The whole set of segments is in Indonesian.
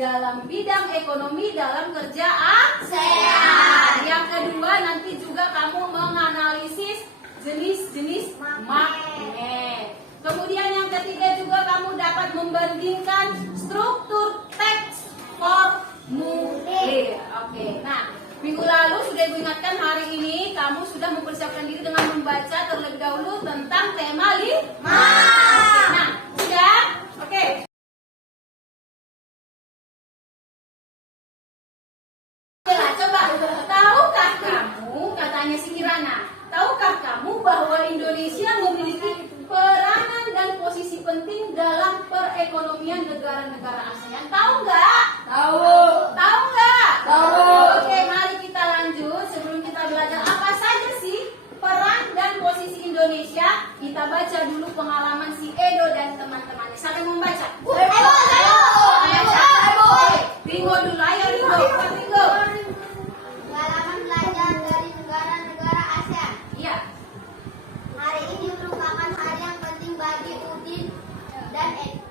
dalam bidang ekonomi dalam kerja ASEAN. Yang kedua, nanti juga kamu menganalisis jenis-jenis magnet. Kemudian yang ketiga juga kamu dapat membandingkan struktur teks formulir. Oke, nah minggu lalu sudah Ibu ingatkan, hari ini kamu sudah mempersiapkan diri dengan membaca terlebih dahulu tentang tema 5. Nah, sudah? Oke. Coba, tahukah kamu, katanya si Kirana, tahukah kamu bahwa Indonesia memiliki peranan dan posisi penting dalam perekonomian negara-negara ASEAN? Tahu nggak? Tahu. Tahu nggak? Tahu. Oke, mari kita lanjut. Sebelum kita belajar apa saja sih peran dan posisi Indonesia, kita baca dulu pengalaman si Edo dan teman-temannya. Siapa yang membaca? Ringo dulu, ayo Ringo. Ringo. Pengalaman belajar dari negara-negara ASEAN. Iya. Hari ini merupakan hari yang penting bagi Udin dan Ed.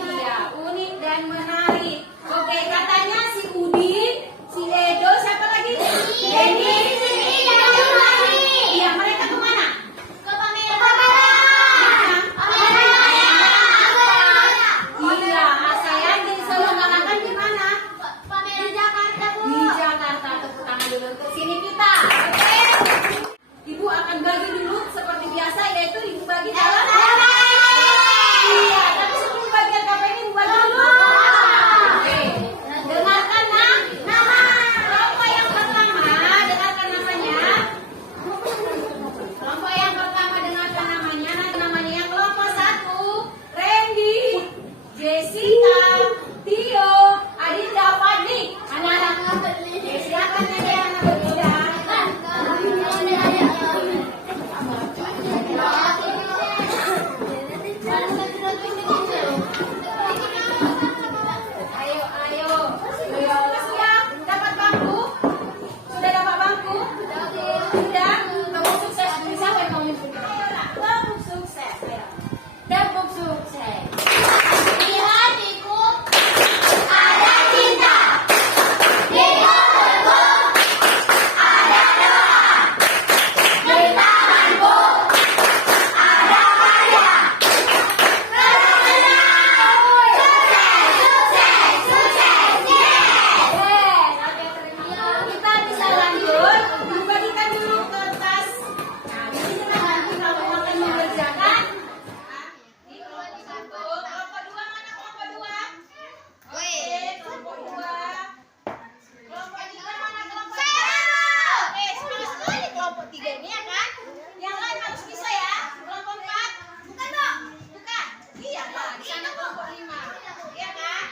Iya, unik dan menarik. Oke, katanya si Udin, si Edo, siapa lagi? Denny. Iya, mereka kemana? Ke pameran. Iya, ASEAN diselenggarakan di mana? Pameran Jakarta, Bu. Di Jakarta. Tepuk tangan dulu untuk sini kita. Oke. Ibu akan bagi dulu seperti biasa, yaitu Ibu bagi dalam. Iya, tapi sebelum bagian KPI Ibu bagi dulu. Oke. Dengarkan nama. Kelompok yang pertama, dengarkan namanya. Kelompok yang pertama, dengarkan namanya. Namanya yang kelompok 1, Randy, Jessica, Tio, Adinda, Fadli. Anak-anak silakan aja anak berbeda. Ayo. Siap? Dapat bangku? Sudah dapat bangku? Sudah? Tepuk sukses. Siapa yang mau nyebut? Tepuk sukses. Ayo. Tepuk sukses. Di hatiku ada cinta. Di hatiku ada doa. Di tanganku ada karya. Kita bisa lanjut. Bagikan dulu kertas. Nah, di sini nanti kamu akan mengerjakan. Di kelompok 1, kelompok 2 mana kelompok 2? Oke, kelompok 2. Kelompok 3 mana kelompok 3? Oke, semangat sekali kelompok 3 ini ya kan? Yang lain harus bisa ya. Kelompok 4? Bukan dong. Bukan. Iya lah, di sana kelompok 5. Iya kan?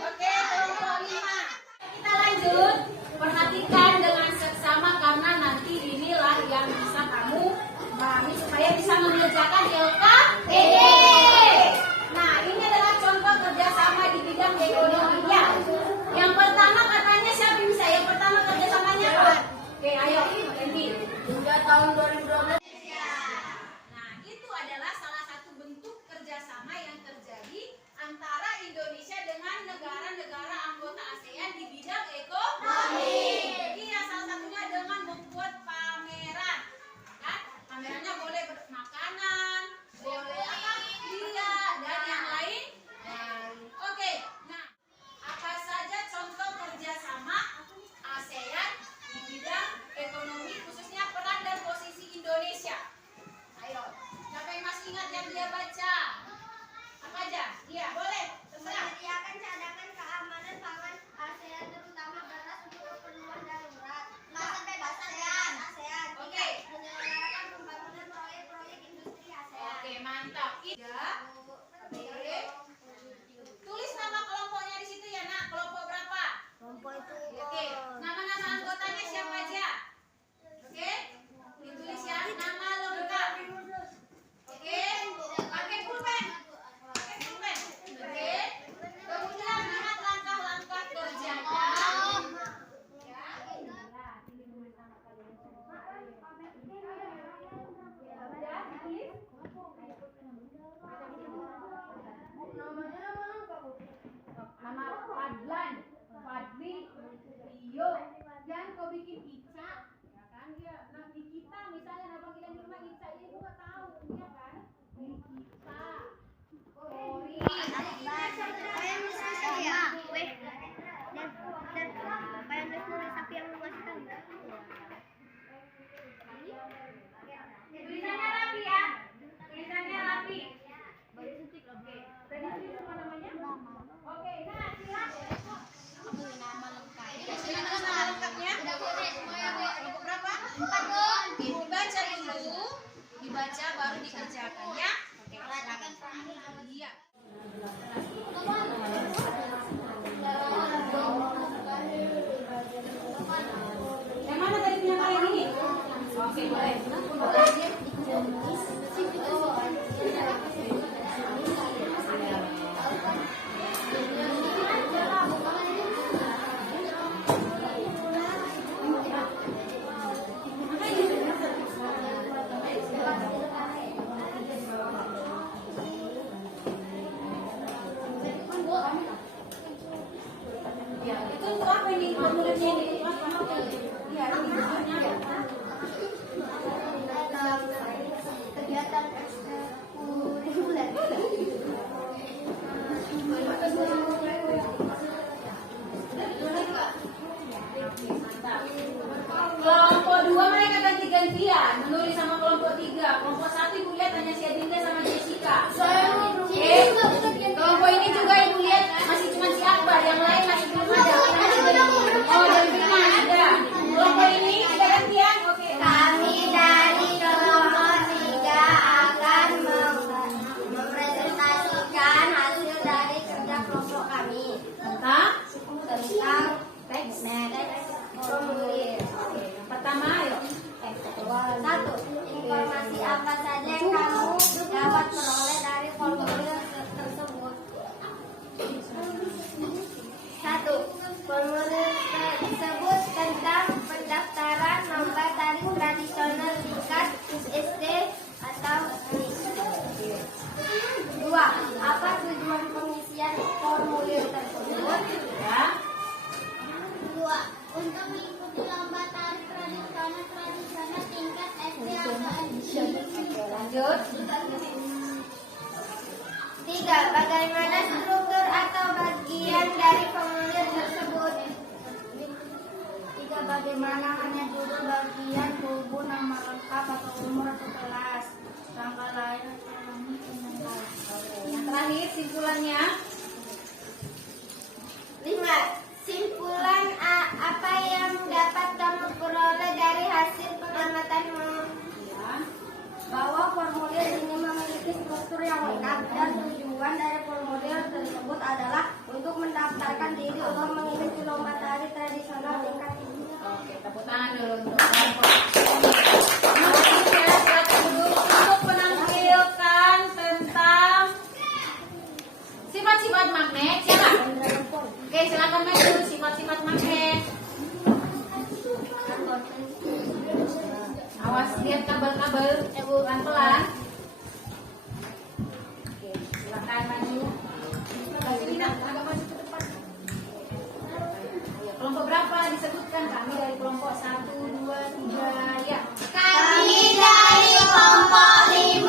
Oke, kelompok 5. Kita lanjut. Perhatikan dengan seksama karena nanti inilah yang bisa kamu pahami supaya bisa mengerjakan LKPD. Nah, ini adalah contoh kerjasama di bidang ekonomi. Ya. Yang pertama katanya siapa yang bisa? Yang pertama kerjasamanya apa? Oke, ayo, Endi. Hingga tahun 2012. Nah, itu adalah salah satu bentuk kerjasama yang terjadi antara Indonesia dengan negara-negara anggota ASEAN di bidang ekonomi. Iya, salah satunya dengan membuat pameran. Kan? Pamerannya boleh makanan, boleh apa? Iya, dan yang lain. Oke, nah, apa saja contoh kerjasama ASEAN di bidang ekonomi, khususnya peran dan posisi Indonesia? Ayo, siapa yang masih ingat yang dia baca? Apa aja? Iya, boleh. Terserah. Menyediakan cadangan keamanan pangan ASEAN terutama beras untuk keperluan darurat. Masa bebas ASEAN. Oke. Menyelenggarakan pembangunan proyek-proyek industri ASEAN. Oke, mantap. Iya. Oke. Tulis nama kelompoknya di situ ya, Nak. Kelompok berapa? Kelompok itu. Oke. Nama-nama anggotanya siapa aja? Oke. Ditulis ya, nama lengkap. Oke. Pakai pulpen. Pakai pulpen. Oke. Kemudian lihat langkah-langkah kerjanya. Ya. Udah, ditulis. dibaca baru dikerjakan ya. Oke, silakan. Iya. Yang mana tadi penyampaian ini? Oke, boleh. Ya, itu untuk apa ini? Formulirnya ini? Ya, ini bentuknya. Kegiatan ekstrakurikuler. Kelompok 2 mereka ganti-gantian menulis sama kelompok 3. Kelompok 1 Ibu lihat hanya si Adinda sama Jessica. Oke. Kelompok ini juga Ibu lihat masih cuma si Akbar, yang lain masih belum ada. Oh, dari Firman ada. Kelompok ini sudah gantian. Oke. Kami dari kelompok 3 akan mempresentasikan hasil dari kerja kelompok kami Tentang tentang teks formulir. Oke, yang pertama ayo. 1. Informasi apa saja yang kamu dapat peroleh dari formulir tersebut? 1. Formulir tersebut tentang pendaftaran lomba tari tradisional tingkat SD atau MIS. 2. Apa tujuan pengisian formulir tersebut? Ya. 2. Untuk mengikuti lomba tari tradisional tingkat SD atau MIS. Lanjut. 3. Bagaimana struktur atau bagian dari formulir tersebut? 3. Bagaimana hanya judul bagian tubuh, nama lengkap atau umur atau kelas, tanggal lahir, ekonomi, penanggal. Yang terakhir simpulannya. 5. Simpulan apa yang dapat kamu peroleh dari hasil pengamatanmu? Ya. Bahwa formulir ini memiliki struktur yang lengkap dan tujuan dari formulir tersebut adalah untuk mendaftarkan diri untuk mengikuti lomba tari tradisional tingkat tinggi. Oke, tepuk tangan dulu untuk kelompok. Silakan duduk untuk menampilkan tentang sifat-sifat magnet. Siapa? Oke, silakan main dulu sifat-sifat magnet. Awas lihat kabel-kabel, pelan-pelan. Oke, silakan maju. Agak maju ke depan. Ayo, kelompok berapa disebutkan? Kami dari kelompok 1, 2, 3, ya. Kami dari kelompok 5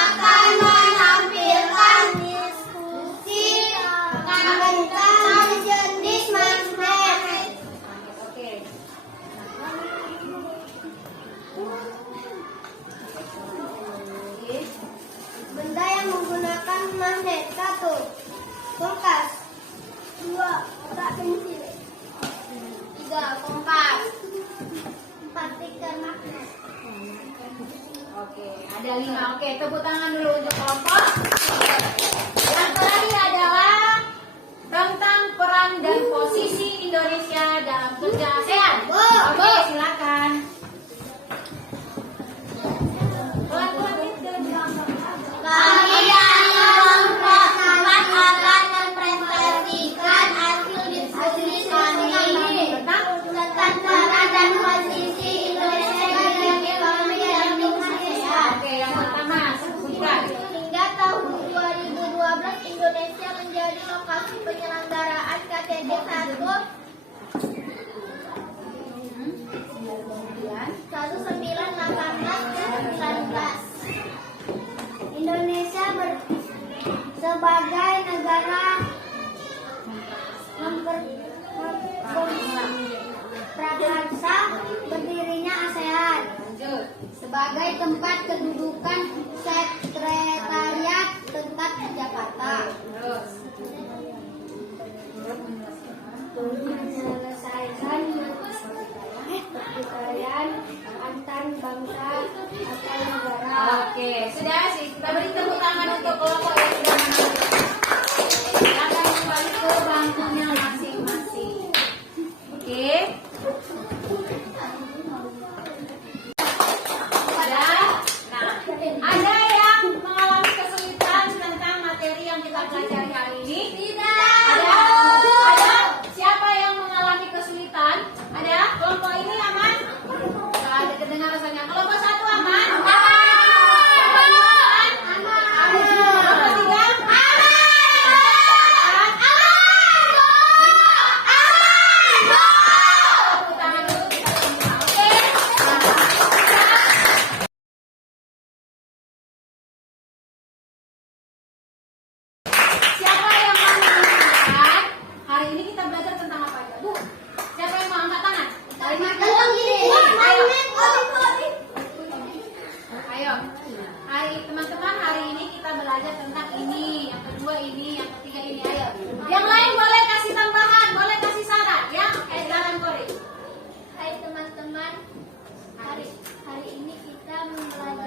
akan menampilkan diskusi tentang jenis magnet. Oke. Oke. Benda yang menggunakan magnet. 1. Kulkas. 2. Kotak pensil. 3. Kompas. 4. Tikar magnet. Oke, ada 5. Oke, tepuk tangan dulu untuk kelompok. Yang terakhir adalah tentang peran dan posisi Indonesia dalam kerja ASEAN. Oke, silakan. Pelan-pelan itu. Kami dari kelompok 4 akan mempresentasikan hasil diskusi kami tentang peran dan posisi Indonesia dalam ekonomi dan ASEAN. Oke, yang pertama sebutkan. Hingga tahun 2012 Indonesia menjadi lokasi penyelenggaraan KTT 1 1918 dan 19. Indonesia sebagai negara prakarsa berdirinya ASEAN Lanjut. sebagai tempat kedudukan sekretariat tetap di Jakarta. Terus. Menyelesaikan pertikaian antar bangsa atau negara. Oke, sudah sih. Kita beri tepuk tangan untuk kelompok yang sudah menang. Silakan kembali ke bangkunya masing-masing. Oke. Sudah. Nah, ada yang mengalami kesulitan tentang materi yang kita pelajari hari ini? Ada? Ada? Siapa yang mengalami kesulitan? Ada? Kelompok ini aman? Nggak ada kedengar rasanya. Kelompok satu aman? Siapa yang mau mengatakan? Hari ini kita belajar tentang apa aja, Bu? Siapa yang mau angkat tangan? Ayo. Hari teman-teman, hari ini kita belajar tentang ini, yang kedua ini, yang ketiga ini. Ayo. Yang lain boleh kasih tambahan, boleh kasih saran, ya? Silakan Kori. Hai teman-teman, hari ini kita mempelajari